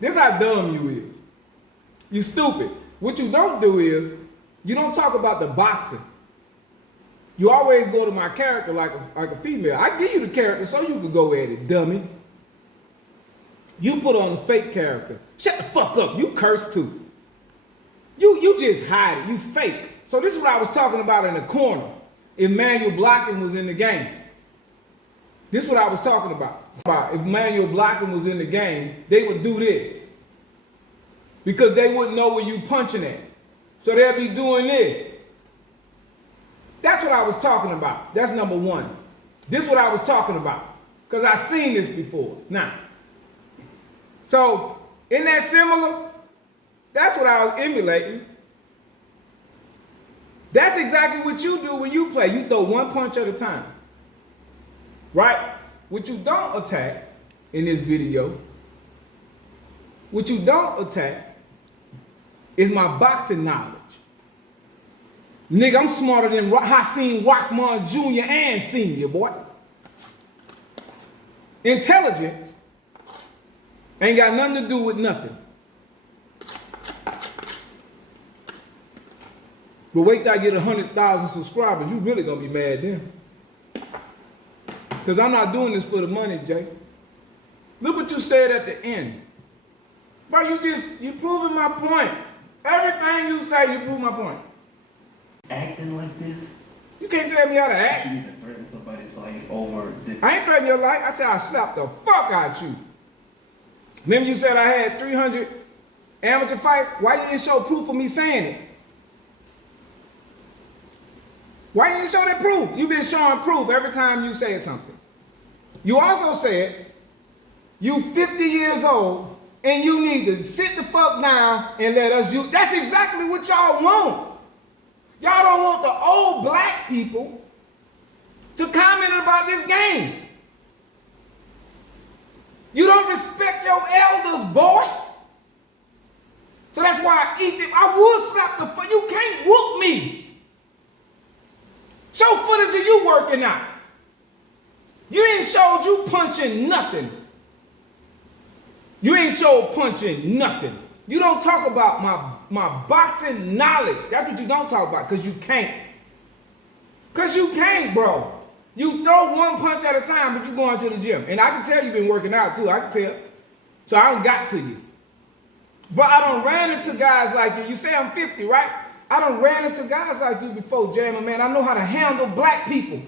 This how dumb you is. You stupid. What you don't do is, you don't talk about the boxing. You always go to my character like a female. I give you the character so you can go at it, dummy. You put on a fake character. Shut the fuck up. You curse too. You just hide it. You fake. So this is what I was talking about in the corner. If Manuel Blocking was in the game. This is what I was talking about. If Manuel Blocking was in the game, they would do this. Because they wouldn't know where you punching at. So they'll be doing this. That's what I was talking about. That's number one. This is what I was talking about. Because I've seen this before. Now, so isn't that similar? That's what I was emulating. That's exactly what you do when you play. You throw one punch at a time. Right? What you don't attack in this video, what you don't attack is my boxing knowledge. Nigga, I'm smarter than Hakeem Rockman Jr. and Senior, boy. Intelligence ain't got nothing to do with nothing. But wait till I get 100,000 subscribers, you really gonna be mad then. Because I'm not doing this for the money, Jay. Look what you said at the end. Bro, you proving my point. Everything you say, you prove my point. Acting like this? You can't tell me how to act. You even threaten somebody's life over this. I ain't threatening your life. I said I slapped the fuck out you. Remember you said I had 300 amateur fights? Why you didn't show proof of me saying it? Why you didn't show that proof? You've been showing proof every time you say something. You also said you 50 years old and you need to sit the fuck down and let us use. That's exactly what y'all want. Y'all don't want the old black people to comment about this game. You don't respect your elders, boy. So that's why I eat it. I would slap the fuck. You can't whoop me. Show footage of you working out. You ain't showed you punching nothing. You ain't showed punching nothing. You don't talk about my boxing knowledge. That's what you don't talk about, because you can't. Because you can't, bro. You throw one punch at a time, but you going to the gym. And I can tell you've been working out too. I can tell. So I don't got to you. But I done ran into guys like you. You say I'm 50, right? I done ran into guys like you before, Jammer, man. I know how to handle black people.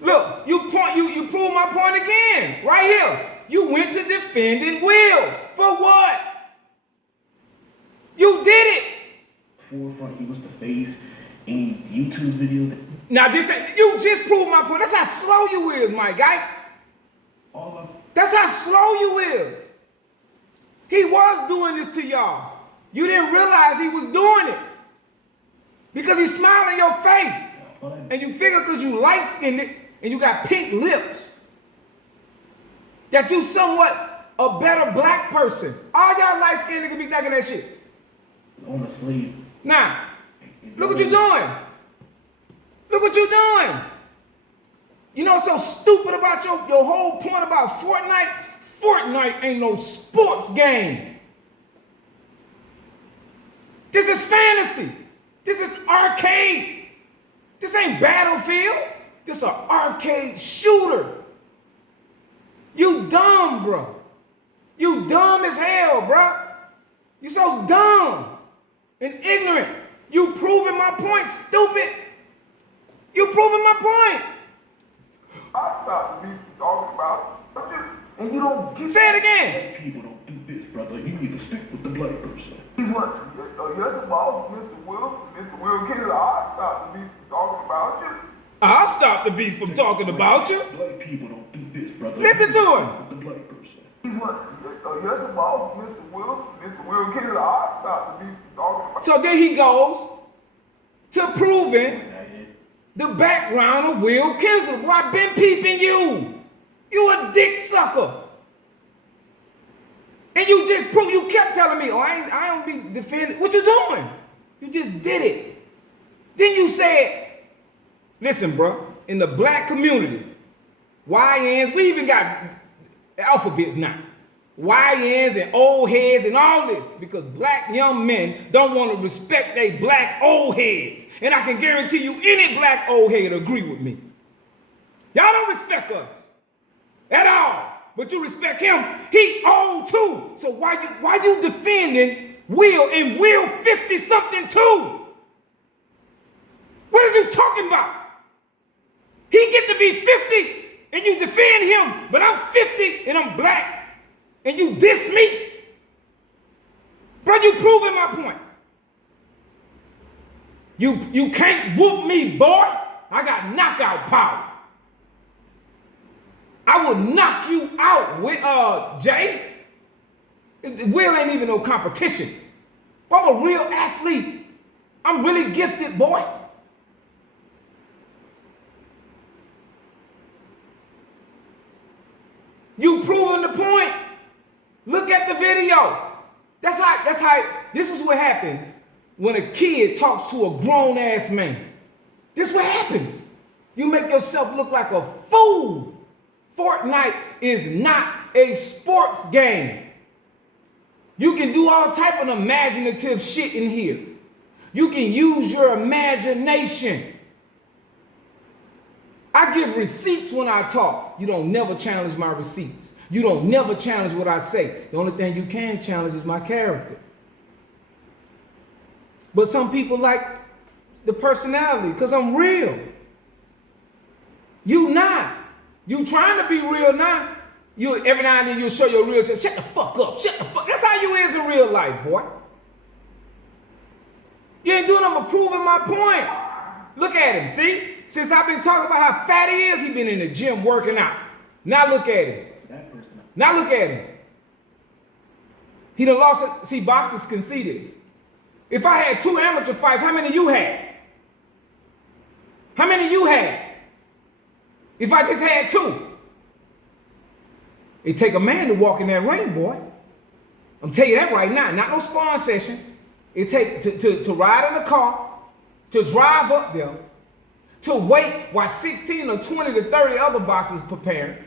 Look, you prove my point again, right here. You went to defending Will. For what? You did it. Forefront, he was the face. Any YouTube video that... Now this ain't, you just proved my point. That's how slow you is, my guy. All of... That's how slow you is. He was doing this to y'all. You didn't realize he was doing it. Because he smiled in your face. And you figure because you light-skinned it and you got pink lips, that you somewhat a better black person. All y'all light-skinned niggas be thinking that shit. On the sleeve. Now, look what you're doing. Look what you're doing. You know what's so stupid about your whole point about Fortnite? Fortnite ain't no sports game. This is fantasy. This is arcade. This ain't Battlefield. This is an arcade shooter. You dumb, bro. You dumb as hell, bro. You so dumb and ignorant. You proving my point, stupid. You proving my point. I stopped the beast from talking about it. And you don't... Say it again. Black people don't do this, brother. You need to stick with the black person. He's what? Yes, boss, Mr. Will Killer. I stopped the beast from talking about it. I'll stop the beast from talking about you. Black people don't do this, brother. Listen to him. With the black person. He's what? Yes, boss, Mr. Will Killer. I stopped the beast from talking about it. So then he goes to proving the background of Will Kinsler. Boy, I've been peeping you. You a dick sucker. And you just proved, you kept telling me, oh, I don't be defending. What you doing? You just did it. Then you said, listen, bro, in the black community, YNs, we even got alphabets now. YNs and old heads and all this because black young men don't want to respect they black old heads. And I can guarantee you any black old head agree with me. Y'all don't respect us at all, but you respect him. He old too. So why you defending Will and Will 50-something too? What is you talking about? He get to be 50 and you defend him, but I'm 50 and I'm black. And you diss me? Bro, you proving my point. You can't whoop me, boy. I got knockout power. I will knock you out with Jay. Will ain't even no competition. I'm a real athlete. I'm really gifted, boy. You proving the point. Look at the video. That's how, this is what happens when a kid talks to a grown-ass man. This is what happens. You make yourself look like a fool. Fortnite is not a sports game. You can do all type of imaginative shit in here. You can use your imagination. I give receipts when I talk. You don't never challenge my receipts. You don't never challenge what I say. The only thing you can challenge is my character. But some people like the personality because I'm real. You not. You trying to be real now. You every now and then you'll show your real self. Shut the fuck up. Shut the fuck. That's how you is in real life, boy. You ain't doing nothing but proving my point. Look at him. See? Since I've been talking about how fat he is, he been in the gym working out. Now look at him. Now look at him. He done lost it. See, boxers can see this. If I had 2 amateur fights, how many you had? How many you had? If I just had 2. It take a man to walk in that ring, boy. I'm telling you that right now. Not no sparring session. It take to ride in the car, to drive up there, to wait while 16 or 20 to 30 other boxers preparing.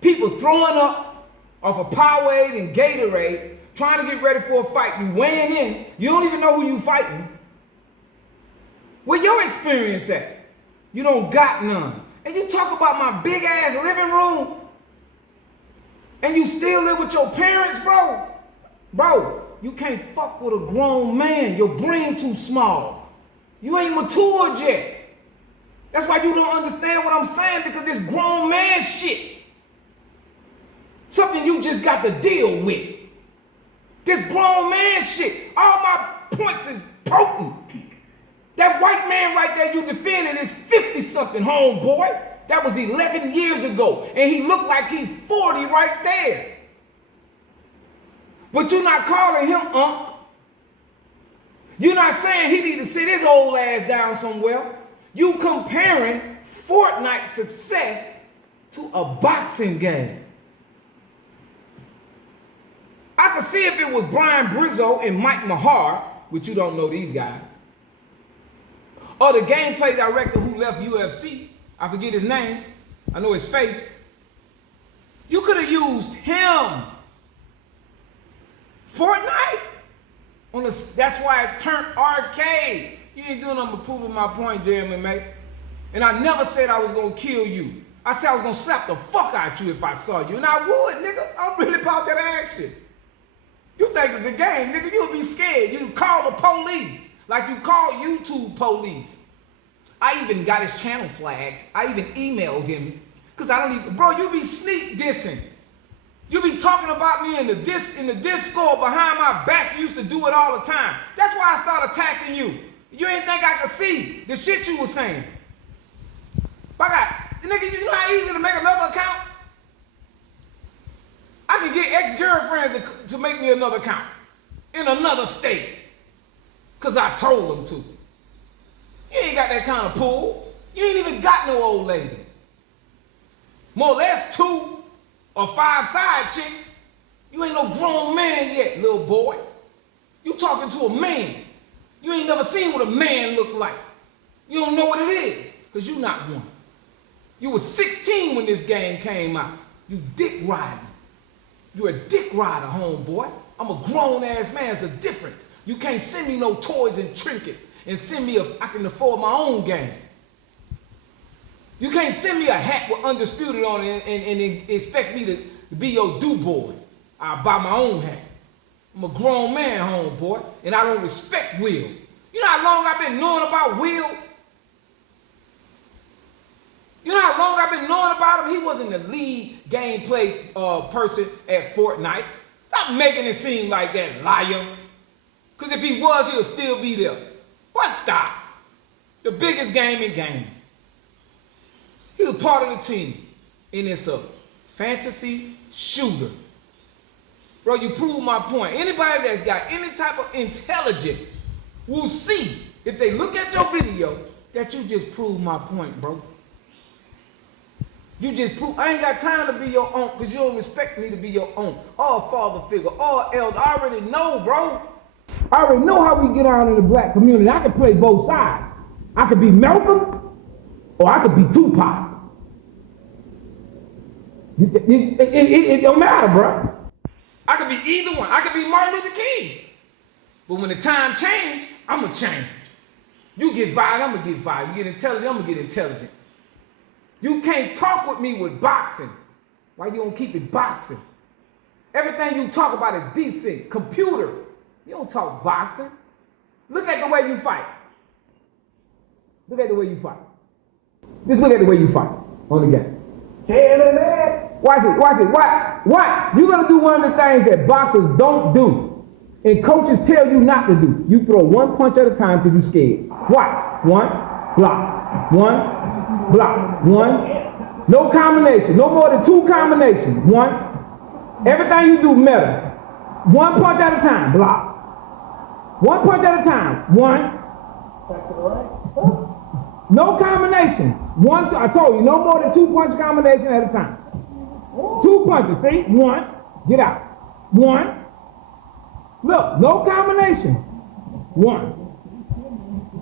People throwing up off of Powerade and Gatorade, trying to get ready for a fight. You weighing in. You don't even know who you fighting. Where your experience at? You don't got none. And you talk about my big ass living room, and you still live with your parents, bro. Bro, you can't fuck with a grown man. Your brain too small. You ain't matured yet. That's why you don't understand what I'm saying, because this grown man shit. Something you just got to deal with. This grown man shit. All my points is potent. That white man right there you defended is 50-something, homeboy. That was 11 years ago. And he looked like he's 40 right there. But you're not calling him Unc. You're not saying he need to sit his old ass down somewhere. You comparing Fortnite success to a boxing game. I could see if it was Brian Brizzo and Mike Mahar, which you don't know these guys, or the gameplay director who left UFC, I forget his name, I know his face. You could have used him. Fortnite? That's why it turned arcade. You ain't doing nothing but proving my point, Jeremy, mate. And I never said I was gonna kill you. I said I was gonna slap the fuck out you if I saw you. And I would, nigga. I'm really about that action. You think it's a game, nigga, you'll be scared. You call the police like you call YouTube police. I even got his channel flagged. I even emailed him because I don't even, bro, you be sneak dissing. You be talking about me in the Discord behind my back. You used to do it all the time. That's why I started attacking you. You ain't think I could see the shit you was saying. But nigga, you know how easy to make another account? I can get ex-girlfriends to make me another account in another state because I told them to. You ain't got that kind of pull. You ain't even got no old lady. More or less 2 or 5 side chicks. You ain't no grown man yet, little boy. You talking to a man. You ain't never seen what a man look like. You don't know what it is because you not one. You was 16 when this game came out. You dick riding. You're a dick rider, homeboy. I'm a grown-ass man. There's a difference. You can't send me no toys and trinkets and send me I can afford my own game. You can't send me a hat with Undisputed on it and expect me to be your do-boy. I'll buy my own hat. I'm a grown man, homeboy, and I don't respect Will. You know how long I've been knowing about Will? You know how long I've been knowing about him? He wasn't the lead gameplay person at Fortnite. Stop making it seem like that, liar. Because if he was, he'll still be there. But stop. The biggest game in gaming. He was part of the team. And it's a fantasy shooter. Bro, you prove my point. Anybody that's got any type of intelligence will see, if they look at your video, that you just proved my point, bro. You just prove, I ain't got time to be your own, because you don't respect me to be your own. Or father figure, or elder. I already know, bro. I already know how we get on in the black community. I can play both sides. I could be Malcolm, or I could be Tupac. It don't matter, bro. I could be either one. I could be Martin Luther King. But when the time change, I'm going to change. You get violent, I'm going to get violent. You get intelligent, I'm going to get intelligent. You can't talk with me with boxing. Why you don't keep it boxing? Everything you talk about is decent. Computer. You don't talk boxing. Look at the way you fight. Look at the way you fight. Just look at the way you fight on the game. Watch it, watch it. What? You're going to do one of the things that boxers don't do. And coaches tell you not to do. You throw one punch at a time because you're scared. What? One, block. One, block. One. No combination. No more than two combinations. One. Everything you do meta. One punch at a time. Block. One punch at a time. One. Back to the right. No combination. One. I told you, no more than two punch combination at a time. Two punches. See? One. Get out. One. Look, no combination. One.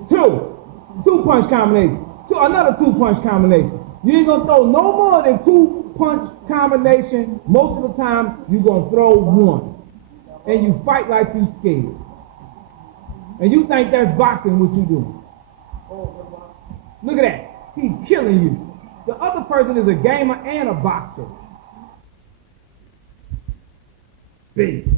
Two. Two punch combination. Another two punch combination. You ain't gonna throw no more than two punch combination. Most of the time, you're gonna throw one. And you fight like you scared. And you think that's boxing what you do. Look at that. He's killing you. The other person is a gamer and a boxer. Big.